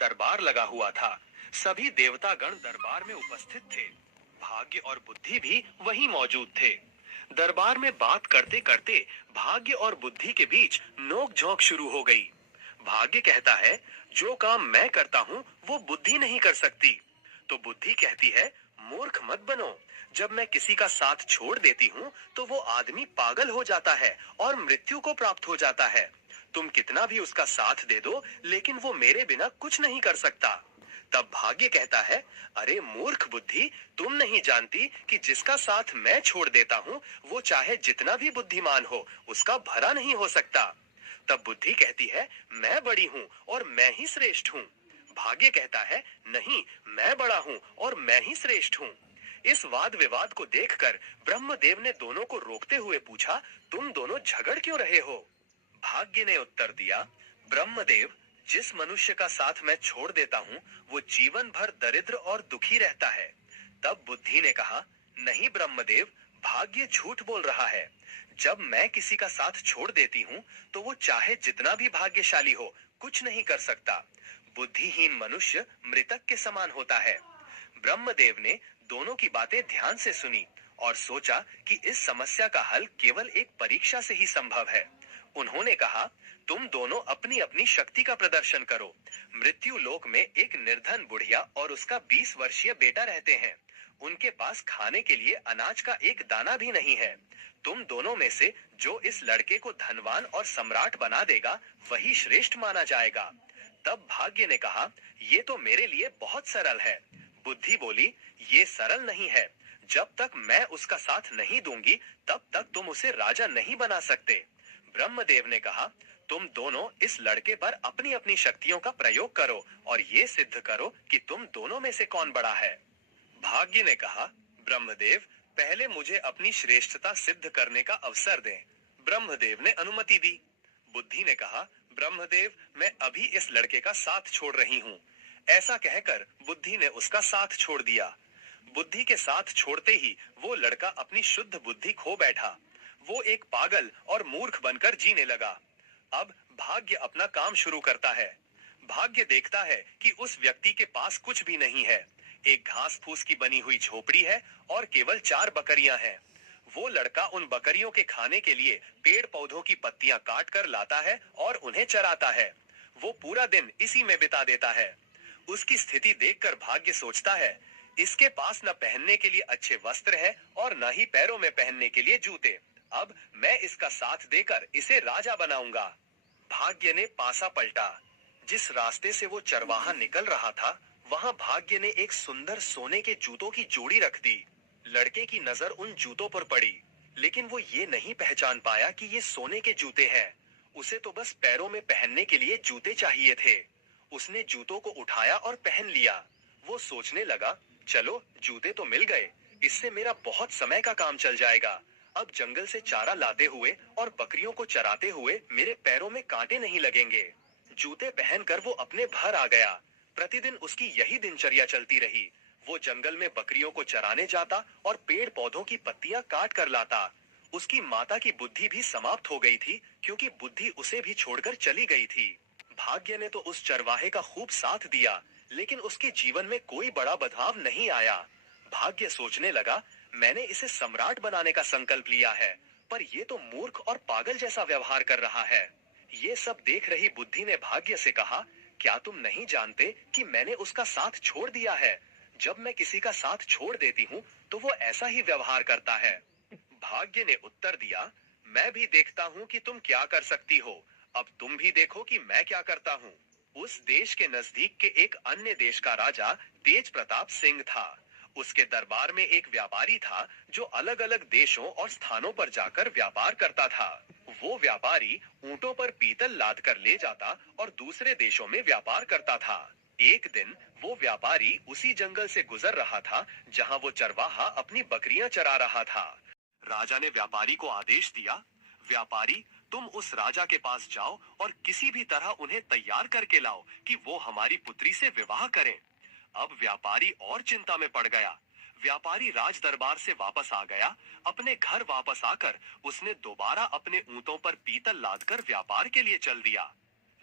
दरबार लगा हुआ था। सभी देवतागण दरबार में उपस्थित थे। भाग्य और बुद्धि भी वहीं मौजूद थे। दरबार में बात करते करते भाग्य और बुद्धि के बीच नोक झोंक शुरू हो गई। भाग्य कहता है, जो काम मैं करता हूँ वो बुद्धि नहीं कर सकती। तो बुद्धि कहती है, मूर्ख मत बनो। जब मैं किसी का साथ छोड़ देती हूँ तो वो आदमी पागल हो जाता है और मृत्यु को प्राप्त हो जाता है। तुम कितना भी उसका साथ दे दो, लेकिन वो मेरे बिना कुछ नहीं कर सकता। तब भाग्य कहता है, अरे मूर्ख बुद्धि, तुम नहीं जानती कि जिसका साथ मैं छोड़ देता हूँ वो चाहे जितना भी बुद्धिमान हो, उसका भला नहीं हो सकता। तब बुद्धि कहती है, मैं बड़ी हूँ और मैं ही श्रेष्ठ हूँ। भाग्य कहता है, नहीं, मैं बड़ा हूँ और मैं ही श्रेष्ठ हूँ। इस वाद विवाद को देखकर ब्रह्मदेव ने दोनों को रोकते हुए पूछा, तुम दोनों झगड़ क्यों रहे हो? भाग्य ने उत्तर दिया, ब्रह्मदेव, जिस मनुष्य का साथ मैं छोड़ देता हूँ वो जीवन भर दरिद्र और दुखी रहता है। तब बुद्धि ने कहा, नहीं ब्रह्मदेव, भाग्य झूठ बोल रहा है। जब मैं किसी का साथ छोड़ देती हूँ तो वो चाहे जितना भी भाग्यशाली हो, कुछ नहीं कर सकता। बुद्धिहीन मनुष्य मृतक के समान होता है। ब्रह्मदेव ने दोनों की बातें ध्यान से सुनी और सोचा कि इस समस्या का हल केवल एक परीक्षा से ही संभव है। उन्होंने कहा, तुम दोनों अपनी अपनी शक्ति का प्रदर्शन करो। मृत्यु लोक में एक निर्धन बुढ़िया और उसका 20 वर्षीय बेटा रहते हैं। उनके पास खाने के लिए अनाज का एक दाना भी नहीं है। तुम दोनों में से जो इस लड़के को धनवान और सम्राट बना देगा वही श्रेष्ठ माना जाएगा। तब भाग्य ने कहा, ये तो मेरे लिए बहुत सरल है। बुद्धि बोली, ये सरल नहीं है। जब तक मैं उसका साथ नहीं दूंगी तब तक तुम उसे राजा नहीं बना सकते। ब्रह्मदेव ने कहा, तुम दोनों इस लड़के पर अपनी अपनी शक्तियों का प्रयोग करो और ये सिद्ध करो कि तुम दोनों में से कौन बड़ा है। भाग्य ने कहा, ब्रह्मदेव, पहले मुझे अपनी श्रेष्ठता सिद्ध करने का अवसर दें। ब्रह्मदेव ने अनुमति दी। बुद्धि ने कहा, ब्रह्मदेव, मैं अभी इस लड़के का साथ छोड़ रही हूँ। ऐसा कहकर बुद्धि ने उसका साथ छोड़ दिया। बुद्धि के साथ छोड़ते ही वो लड़का अपनी शुद्ध बुद्धि खो बैठा। वो एक पागल और मूर्ख बनकर जीने लगा। अब भाग्य अपना काम शुरू करता है। भाग्य देखता है कि उस व्यक्ति के पास कुछ भी नहीं है। एक घास फूस की बनी हुई झोपड़ी है और केवल 4 बकरियां हैं। वो लड़का उन बकरियों के खाने के लिए पेड़ पौधों की पत्तियां काट कर लाता है और उन्हें चराता है। वो पूरा दिन इसी में बिता देता है। उसकी स्थिति देखकर भाग्य सोचता है, इसके पास न पहनने के लिए अच्छे वस्त्र है और न ही पैरों में पहनने के लिए जूते। अब मैं इसका साथ देकर इसे राजा बनाऊंगा। भाग्य ने पासा पलटा। जिस रास्ते से वो चरवाहा निकल रहा था, वहां भाग्य ने एक सुंदर सोने के जूतों की जोड़ी रख दी। लड़के की नजर उन जूतों पर पड़ी, लेकिन वो ये नहीं पहचान पाया कि ये सोने के जूते हैं। उसे तो बस पैरों में पहनने के लिए जूते चाहिए थे। उसने जूतों को उठाया और पहन लिया। वो सोचने लगा, चलो जूते तो मिल गए, इससे मेरा बहुत समय का काम चल जाएगा। अब जंगल से चारा लाते हुए और बकरियों को चराते हुए मेरे पैरों में कांटे नहीं लगेंगे। जूते पहनकर वो अपने घर आ गया। प्रतिदिन उसकी यही दिनचर्या चलती रही। वो जंगल में बकरियों को चराने जाता और पेड़ पौधों की पत्तियां काट कर लाता। उसकी माता की बुद्धि भी समाप्त हो गई थी, क्योंकि बुद्धि उसे भी छोड़कर चली गई थी। भाग्य ने तो उस चरवाहे का खूब साथ दिया, लेकिन उसके जीवन में कोई बड़ा बदलाव नहीं आया। भाग्य सोचने लगा, मैंने इसे सम्राट बनाने का संकल्प लिया है, पर ये तो मूर्ख और पागल जैसा व्यवहार कर रहा है। ये सब देख रही बुद्धि ने भाग्य से कहा, क्या तुम नहीं जानते कि मैंने उसका साथ छोड़ दिया है? जब मैं किसी का साथ छोड़ देती हूँ तो वो ऐसा ही व्यवहार करता है। भाग्य ने उत्तर दिया, मैं भी देखता हूँ कि तुम क्या कर सकती हो। अब तुम भी देखो कि मैं क्या करता हूँ। उस देश के नजदीक के एक अन्य देश का राजा तेज प्रताप सिंह था। उसके दरबार में एक व्यापारी था जो अलग अलग देशों और स्थानों पर जाकर व्यापार करता था। वो व्यापारी ऊंटों पर पीतल लाद कर ले जाता और दूसरे देशों में व्यापार करता था। एक दिन वो व्यापारी उसी जंगल से गुजर रहा था जहाँ वो चरवाहा अपनी बकरियां चरा रहा था। राजा ने व्यापारी को आदेश दिया, व्यापारी, तुम उस राजा के पास जाओ और किसी भी तरह उन्हें तैयार करके लाओ कि वो हमारी पुत्री से विवाह करें। अब व्यापारी और चिंता में पड़ गया। व्यापारी राज दरबार से वापस आ गया। अपने घर वापस आकर उसने दोबारा अपने ऊंटों पर पीतल लादकर व्यापार के लिए चल दिया।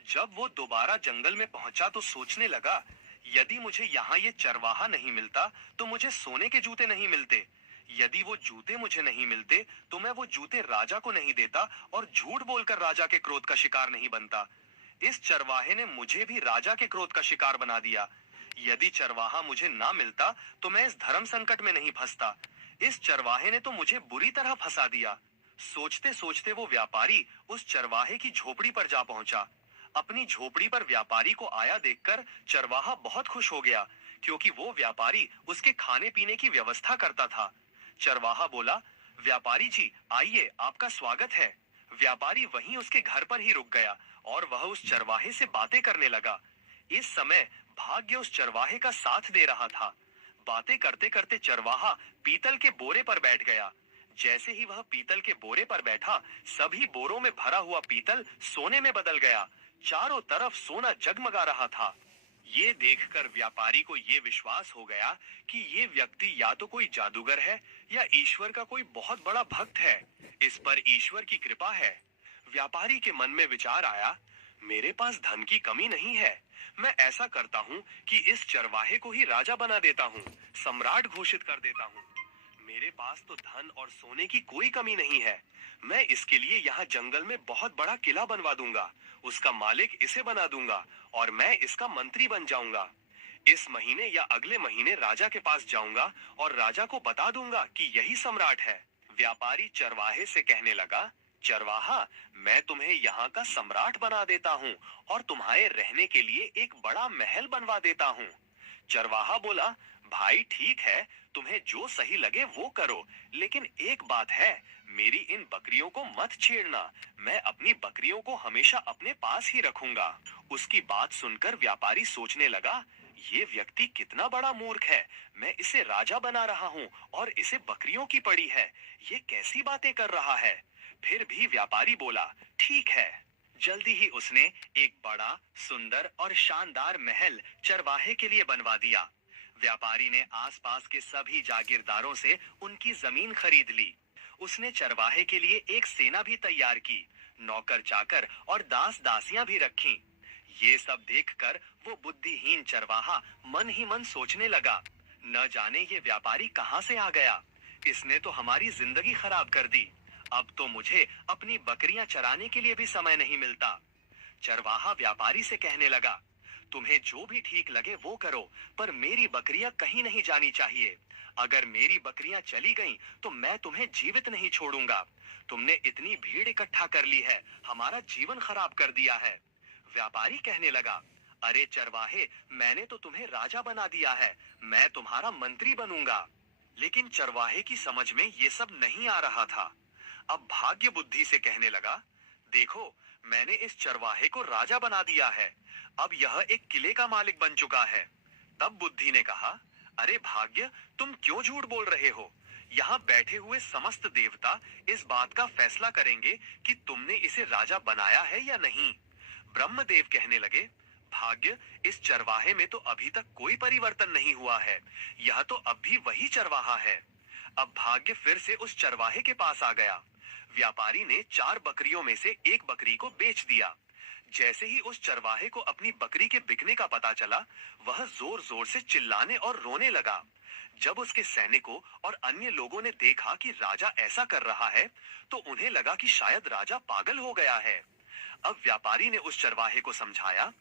जब वो दोबारा जंगल में पहुंचा तो सोचने लगा, यदि मुझे यहाँ ये चरवाहा नहीं मिलता तो मुझे सोने के जूते नहीं मिलते। यदि वो जूते मुझे नहीं मिलते तो मैं वो जूते राजा को नहीं देता और झूठ बोलकर राजा के क्रोध का शिकार नहीं बनता। इस चरवाहे ने मुझे भी राजा के क्रोध का शिकार बना दिया। यदि चरवाहा मुझे ना मिलता तो मैं इस धर्म संकट में नहीं फंसता। इस चरवाहे ने तो मुझे बुरी तरह फंसा दिया। सोचते सोचते वो व्यापारी उस चरवाहे की झोपड़ी पर जा पहुंचा। अपनी झोपड़ी पर व्यापारी को आया देखकर चरवाहा बहुत खुश हो गया, क्योंकि वो व्यापारी उसके खाने पीने की व्यवस्था करता था। चरवाहा बोला, व्यापारी जी आइए, आपका स्वागत है। व्यापारी वहीं उसके घर पर ही रुक गया और वह उस चरवाहे से बातें करने लगा। इस समय भाग्य उस चरवाहे का साथ दे रहा था। बातें करते करते चरवाहा पीतल के बोरे पर बैठ गया। जैसे ही वह पीतल के बोरे पर बैठा, सभी बोरों में भरा हुआ पीतल सोने में बदल गया। चारों तरफ सोना जगमगा रहा था। ये देखकर व्यापारी को ये विश्वास हो गया कि ये व्यक्ति या तो कोई जादूगर है या ईश्वर का कोई बहुत बड़ा भक्त है। इस पर ईश्वर की कृपा है। व्यापारी के मन में विचार आया, मेरे पास धन की कमी नहीं है। मैं ऐसा करता हूँ कि इस चरवाहे को ही राजा बना देता हूँ, सम्राट घोषित कर देता हूँ। मेरे पास तो धन और सोने की कोई कमी नहीं है। मैं इसके लिए यहाँ जंगल में बहुत बड़ा किला बनवा दूंगा, उसका मालिक इसे बना दूंगा और मैं इसका मंत्री बन जाऊंगा। इस महीने या अगले महीने राजा के पास जाऊंगा और राजा को बता दूंगा कि यही सम्राट है। व्यापारी चरवाहे से कहने लगा, चरवाहा, मैं तुम्हें यहाँ का सम्राट बना देता हूँ और तुम्हारे रहने के लिए एक बड़ा महल बनवा देता हूँ। चरवाहा बोला, भाई ठीक है, तुम्हें जो सही लगे वो करो, लेकिन एक बात है, मेरी इन बकरियों को मत छेड़ना। मैं अपनी बकरियों को हमेशा अपने पास ही रखूंगा। उसकी बात सुनकर व्यापारी सोचने लगा, ये व्यक्ति कितना बड़ा मूर्ख है। मैं इसे राजा बना रहा हूँ और इसे बकरियों की पड़ी है। ये कैसी बातें कर रहा है। फिर भी व्यापारी बोला, ठीक है। जल्दी ही उसने एक बड़ा, सुंदर और शानदार महल चरवाहे के लिए बनवा दिया। व्यापारी ने आसपास के सभी जागीरदारों से उनकी जमीन खरीद ली। उसने चरवाहे के लिए एक सेना भी तैयार की, नौकर चाकर और दास दासियां भी रखीं। ये सब देखकर वो बुद्धिहीन चरवाहा मन ही मन सोचने लगा, न जाने ये व्यापारी कहाँ से आ गया। इसने तो हमारी जिंदगी खराब कर दी। अब तो मुझे अपनी बकरियां चराने के लिए भी समय नहीं मिलता। चरवाहा व्यापारी से कहने लगा, तुम्हें जो भी ठीक लगे वो करो, पर मेरी बकरियां कहीं नहीं जानी चाहिए। अगर मेरी बकरियां चली गईं, तो मैं तुम्हें जीवित नहीं छोड़ूंगा। तुमने इतनी भीड़ इकट्ठा कर ली है, हमारा जीवन खराब कर दिया है। व्यापारी कहने लगा, अरे चरवाहे, मैंने तो तुम्हें राजा बना दिया है, मैं तुम्हारा मंत्री बनूंगा। लेकिन चरवाहे की समझ में ये सब नहीं आ रहा था। अब भाग्य बुद्धि से कहने लगा, देखो, मैंने इस चरवाहे को राजा बना दिया है, अब यह एक किले का मालिक बन चुका है। तब बुद्धि ने कहा, अरे भाग्य, तुम क्यों झूठ बोल रहे हो। यहाँ बैठे हुए समस्त देवता इस बात का फैसला करेंगे कि तुमने इसे राजा बनाया है या नहीं। ब्रह्मदेव कहने लगे, भाग्य, इस चरवाहे में तो अभी तक कोई परिवर्तन नहीं हुआ है, यह तो अब भी वही चरवाहा है। अब भाग्य फिर से उस चरवाहे के पास आ गया। व्यापारी ने 4 बकरियों में से एक बकरी को बेच दिया। जैसे ही उस चरवाहे को अपनी बकरी के बिकने का पता चला, वह जोर जोर से चिल्लाने और रोने लगा। जब उसके सैनिकों और अन्य लोगों ने देखा कि राजा ऐसा कर रहा है, तो उन्हें लगा कि शायद राजा पागल हो गया है। अब व्यापारी ने उस चरवाहे को समझाया,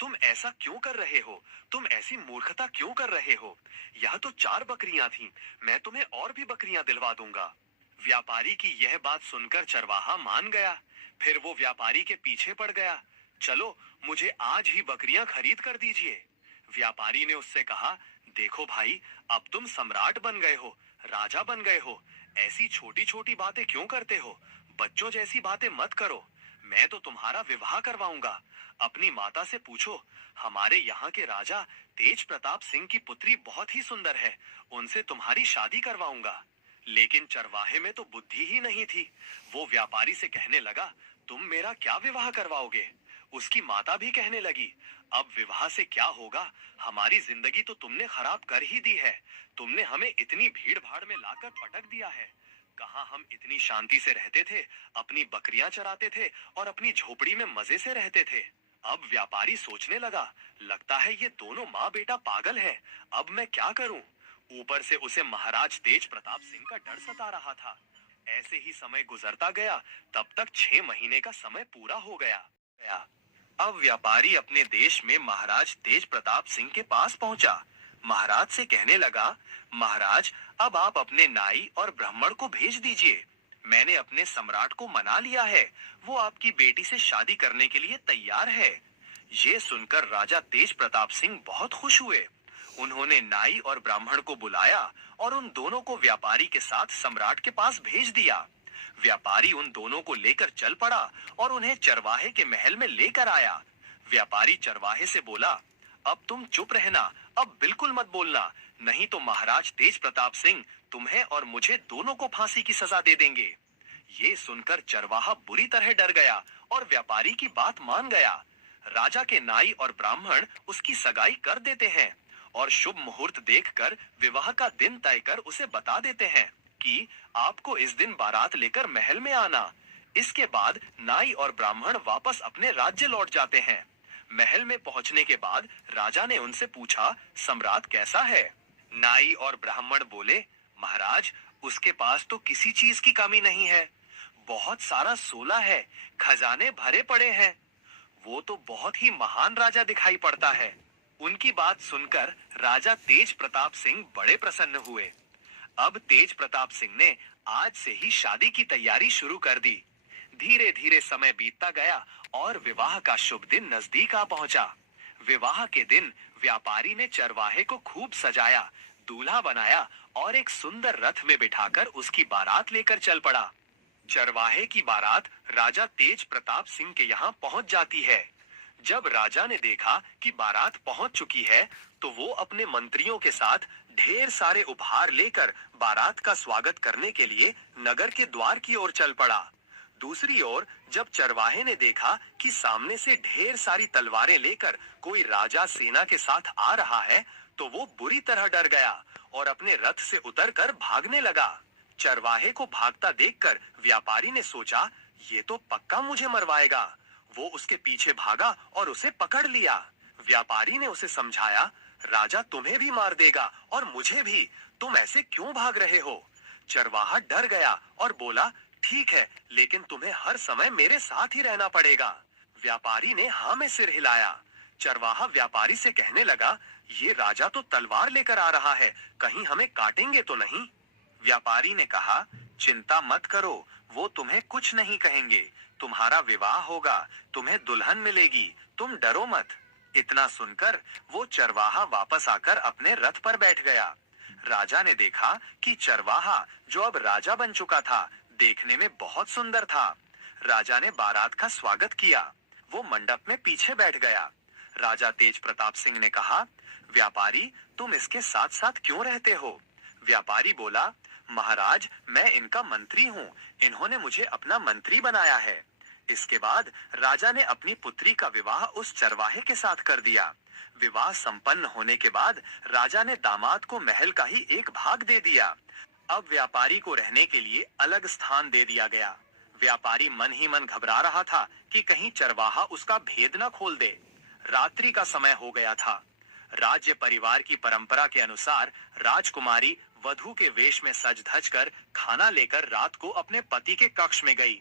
तुम ऐसा क्यों कर रहे हो, तुम ऐसी मूर्खता क्यों कर रहे हो। यह तो 4 बकरियां थीं, मैं तुम्हें और भी बकरियां दिलवा दूंगा। व्यापारी की यह बात सुनकर चरवाहा मान गया। फिर वो व्यापारी के पीछे पड़ गया, चलो मुझे आज ही बकरियां खरीद कर दीजिए। व्यापारी ने उससे कहा, देखो भाई, अब तुम सम्राट बन गए हो, राजा बन गए हो, ऐसी छोटी छोटी बातें क्यों करते हो। बच्चों जैसी बातें मत करो। मैं तो तुम्हारा विवाह करवाऊंगा। अपनी माता से पूछो, हमारे यहाँ के राजा तेज प्रताप सिंह की पुत्री बहुत ही सुंदर है, उनसे तुम्हारी शादी करवाऊंगा। लेकिन चरवाहे में तो बुद्धि ही नहीं थी। वो व्यापारी से कहने लगा, तुम मेरा क्या विवाह करवाओगे। उसकी माता भी कहने लगी, अब विवाह से क्या होगा, हमारी जिंदगी तो तुमने खराब कर ही दी है। तुमने हमें इतनी भीड़ भाड़ में लाकर पटक दिया है। कहाँ हम इतनी शांति से रहते थे, अपनी बकरियां चराते थे और अपनी झोपड़ी में मजे से रहते थे। अब व्यापारी सोचने लगा, लगता है ये दोनों माँ बेटा पागल है। अब मैं क्या करूं? ऊपर से उसे महाराज तेज प्रताप सिंह का डर सता रहा था। ऐसे ही समय गुजरता गया। तब तक 6 महीने का समय पूरा हो गया। अब व्यापारी अपने देश में महाराज तेज प्रताप सिंह के पास पहुंचा। महाराज से कहने लगा, महाराज, अब आप अपने नाई और ब्राह्मण को भेज दीजिए। मैंने अपने सम्राट को मना लिया है। वो आपकी बेटी से शादी करने के लिए तैयार है। ये सुनकर राजा तेज प्रताप सिंह बहुत खुश हुए। उन्होंने नाई और ब्राह्मण को बुलाया और उन दोनों को व्यापारी के साथ सम्राट के पास भेज दिया। व्यापारी उन दोनों को लेकर चल पड़ा और उन्हें चरवाहे के महल में लेकर आया। व्यापारी चरवाहे से बोला, अब तुम चुप रहना, अब बिल्कुल मत बोलना, नहीं तो महाराज तेज प्रताप सिंह तुम्हें और मुझे दोनों को फांसी की सजा दे देंगे। ये सुनकर चरवाहा बुरी तरह डर गया और व्यापारी की बात मान गया। राजा के नाई और ब्राह्मण उसकी सगाई कर देते हैं और शुभ मुहूर्त देखकर विवाह का दिन तय कर उसे बता देते हैं कि आपको इस दिन बारात लेकर महल में आना। इसके बाद नाई और ब्राह्मण वापस अपने राज्य लौट जाते हैं। महल में पहुंचने के बाद राजा ने उनसे पूछा, सम्राट कैसा है? नाई और ब्राह्मण बोले, महाराज, उसके पास तो किसी चीज की कमी नहीं है। बहुत सारा सोना है, खजाने भरे पड़े हैं। वो तो बहुत ही महान राजा दिखाई पड़ता है। उनकी बात सुनकर राजा तेज प्रताप सिंह बड़े प्रसन्न हुए। अब तेज प्रताप सिंह ने आज से ही शादी की तैयारी शुरू कर दी। धीरे धीरे समय बीतता गया और विवाह का शुभ दिन नजदीक आ पहुंचा। विवाह के दिन व्यापारी ने चरवाहे को खूब सजाया, दूल्हा बनाया और एक सुंदर रथ में बिठाकर उसकी बारात लेकर चल पड़ा। चरवाहे की बारात राजा तेज प्रताप सिंह के यहाँ पहुंच जाती है। जब राजा ने देखा कि बारात पहुंच चुकी है, तो वो अपने मंत्रियों के साथ ढेर सारे उपहार लेकर बारात का स्वागत करने के लिए नगर के द्वार की ओर चल पड़ा। दूसरी ओर जब चरवाहे ने देखा कि सामने से ढेर सारी तलवारें लेकर कोई राजा सेना के साथ आ रहा है, तो वो बुरी तरह डर गया और अपने रथ से उतरकर भागने लगा। चरवाहे को भागता देखकर व्यापारी ने सोचा, ये तो पक्का मुझे मरवाएगा। वो उसके पीछे भागा और उसे पकड़ लिया। व्यापारी ने उसे समझाया, राजा तुम्हें भी मार देगा और मुझे भी, तुम ऐसे क्यों भाग रहे हो? चरवाहा डर गया और बोला, ठीक है, लेकिन तुम्हें हर समय मेरे साथ ही रहना पड़ेगा। व्यापारी ने हाँ में सिर हिलाया। चरवाहा व्यापारी से कहने लगा, ये राजा तो तलवार लेकर आ रहा है, कहीं हमें काटेंगे तो नहीं? व्यापारी ने कहा, चिंता मत करो, वो तुम्हें कुछ नहीं कहेंगे। तुम्हारा विवाह होगा, तुम्हें दुल्हन मिलेगी, तुम डरो मत। इतना सुनकर वो चरवाहा वापस आकर अपने रथ पर बैठ गया। राजा ने देखा कि चरवाहा, जो अब राजा बन चुका था, देखने में बहुत सुंदर था। राजा ने बारात का स्वागत किया। वो मंडप में पीछे बैठ गया। राजा तेज प्रताप सिंह ने कहा, व्यापारी, तुम इसके साथ साथ क्यों रहते हो? व्यापारी बोला, महाराज, मैं इनका मंत्री हूँ, इन्होंने मुझे अपना मंत्री बनाया है। इसके बाद राजा ने अपनी पुत्री का विवाह उस चरवाहे के साथ कर दिया। विवाह संपन्न होने के बाद राजा ने दामाद को महल का ही एक भाग दे दिया। अब व्यापारी को रहने के लिए अलग स्थान दे दिया गया। व्यापारी मन ही मन घबरा रहा था कि कहीं चरवाहा उसका भेद न खोल दे। रात्रि का समय हो गया था। राज्य परिवार की परंपरा के अनुसार राजकुमारी वधू के वेश में सज धज कर खाना लेकर रात को अपने पति के कक्ष में गई।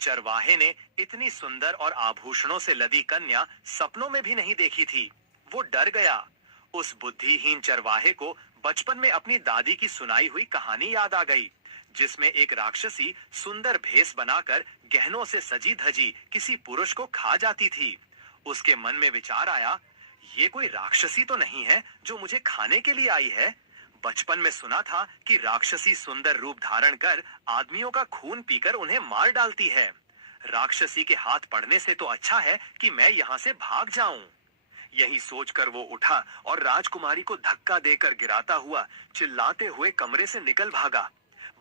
चरवाहे ने इतनी सुंदर और आभूषणों से लदी कन्या सपनों में भी नहीं देखी थी। वो डर गया। उस बुद्धिहीन चरवाहे को बचपन में अपनी दादी की सुनाई हुई कहानी याद आ गई, जिसमें एक राक्षसी सुंदर भेष बनाकर गहनों से सजी धजी किसी पुरुष को खा जाती थी। उसके मन में विचार आया, ये कोई राक्षसी तो नहीं है जो मुझे खाने के लिए आई है। बचपन में सुना था कि राक्षसी सुंदर रूप धारण कर आदमियों का खून पीकर उन्हें मार डालती है। राक्षसी के हाथ पड़ने से तो अच्छा है कि मैं यहाँ से भाग जाऊं। यही सोचकर वो उठा और राजकुमारी को धक्का देकर गिराता हुआ चिल्लाते हुए कमरे से निकल भागा।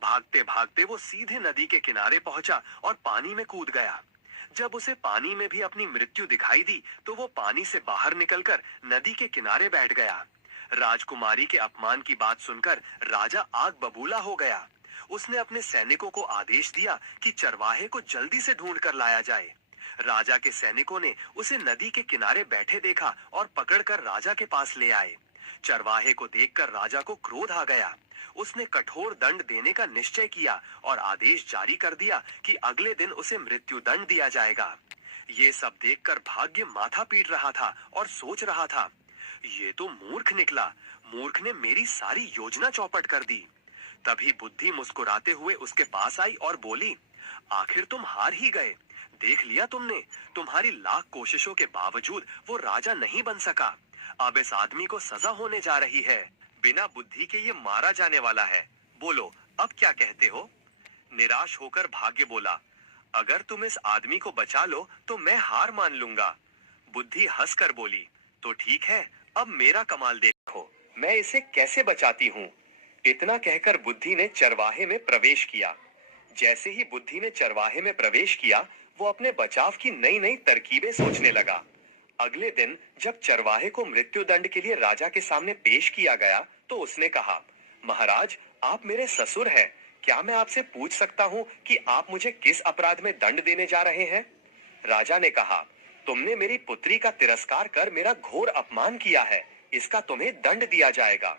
भागते भागते वो सीधे नदी के किनारे पहुंचा और पानी में कूद गया। जब उसे पानी में भी अपनी मृत्यु दिखाई दी, तो वो पानी से बाहर निकलकर नदी के किनारे बैठ गया। राजकुमारी के अपमान की बात सुनकर राजा आग बबूला हो गया। उसने अपने सैनिकों को आदेश दिया कि चरवाहे को जल्दी से ढूंढ कर लाया जाए। राजा के सैनिकों ने उसे नदी के किनारे बैठे देखा और पकड़कर राजा के पास ले आए। चरवाहे को देखकर राजा को क्रोध आ गया। उसने कठोर दंड देने का निश्चय किया और आदेश जारी कर दिया कि अगले दिन उसे मृत्यु दंड दिया जाएगा। ये सब देखकर भाग्य माथा पीट रहा था और सोच रहा था, ये तो मूर्ख निकला। मूर्ख ने मेरी सारी योजना चौपट कर दी। तभी बुद्धि मुस्कुराते हुए उसके पास आई और बोली, आखिर तुम हार ही गए। देख लिया तुमने, तुम्हारी लाख कोशिशों के बावजूद वो राजा नहीं बन सका। अब इस आदमी को सजा होने जा रही है। बिना बुद्धि के ये मारा जाने वाला है। बोलो, अब क्या कहते हो? निराश होकर भाग्य बोला, अगर तुम इस आदमी को बचा लो तो मैं हार मान लूंगा। बुद्धि हंसकर बोली, तो ठीक है, अब मेरा कमाल देखो, मैं इसे कैसे बचाती हूँ। इतना कहकर बुद्धि ने चरवाहे में प्रवेश किया। जैसे ही बुद्धि ने चरवाहे में प्रवेश किया, वो अपने बचाव की नई नई तरकीबें सोचने लगा। अगले दिन जब चरवाहे को मृत्यु दंड के लिए राजा के सामने पेश किया गया, तो उसने कहा, महाराज, आप मेरे ससुर हैं। क्या मैं आपसे पूछ सकता हूँ कि आप मुझे किस अपराध में दंड देने जा रहे हैं? राजा ने कहा, तुमने मेरी पुत्री का तिरस्कार कर मेरा घोर अपमान किया है। इसका तुम्हें दंड दिया जाएगा।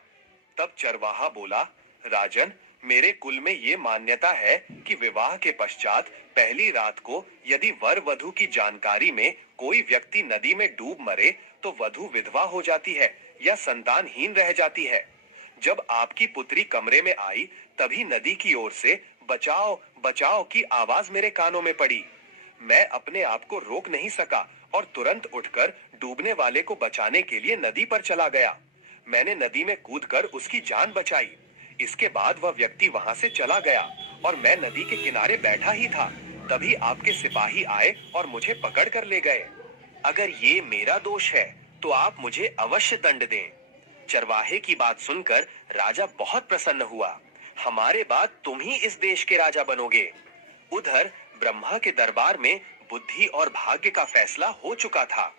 तब चरवाहा बोला, राजन, मेरे कुल में ये मान्यता है कि विवाह के पश्चात पहली रात को यदि वर वधु की जानकारी में कोई व्यक्ति नदी में डूब मरे तो वधु विधवा हो जाती है या संतानहीन रह जाती है। जब आपकी पुत्री कमरे में आई, तभी नदी की ओर से बचाओ बचाओ की आवाज मेरे कानों में पड़ी। मैं अपने आप को रोक नहीं सका और तुरंत उठकर डूबने वाले को बचाने के लिए नदी पर चला गया। मैंने नदी में कूदकर उसकी जान बचाई। इसके बाद वह व्यक्ति वहां से चला गया और मैं नदी के किनारे बैठा ही था। तभी आपके सिपाही आए और मुझे पकड़ कर ले गए। अगर ये मेरा दोष है तो आप मुझे अवश्य दंड दें। चरवाहे की बात सुनकर राजा बहुत प्रसन्न हुआ। हमारे बाद तुम ही इस देश के राजा बनोगे। उधर ब्रह्मा के दरबार में बुद्धि और भाग्य का फैसला हो चुका था।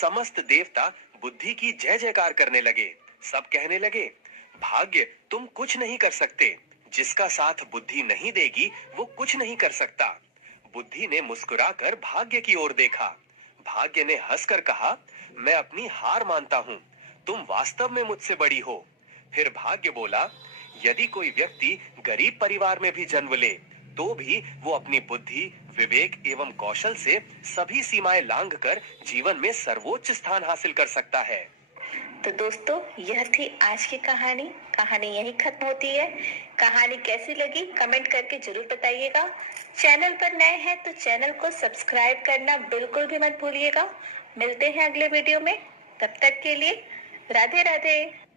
समस्त देवता बुद्धि की जय जयकार करने लगे। सब कहने लगे, भाग्य, तुम कुछ नहीं कर सकते। जिसका साथ बुद्धि नहीं देगी वो कुछ नहीं कर सकता। बुद्धि ने मुस्कुराकर भाग्य की ओर देखा। भाग्य ने हंसकर कहा, मैं अपनी हार मानता हूँ। तुम वास्तव में मुझसे बड़ी हो। फिर भाग्य बोला, यदि कोई व्यक्ति गरीब परिवार में भी जन्म ले तो भी वो अपनी बुद्धि, विवेक एवं कौशल से सभी सीमाएं लांघकर जीवन में सर्वोच्च स्थान हासिल कर सकता है। तो दोस्तों, यह थी आज की कहानी। कहानी यही खत्म होती है। कहानी कैसी लगी कमेंट करके जरूर बताइएगा। चैनल पर नए हैं तो चैनल को सब्सक्राइब करना बिल्कुल भी मत भूलिएगा। मिलते हैं अगले वीडियो में। तब तक के लिए राधे राधे।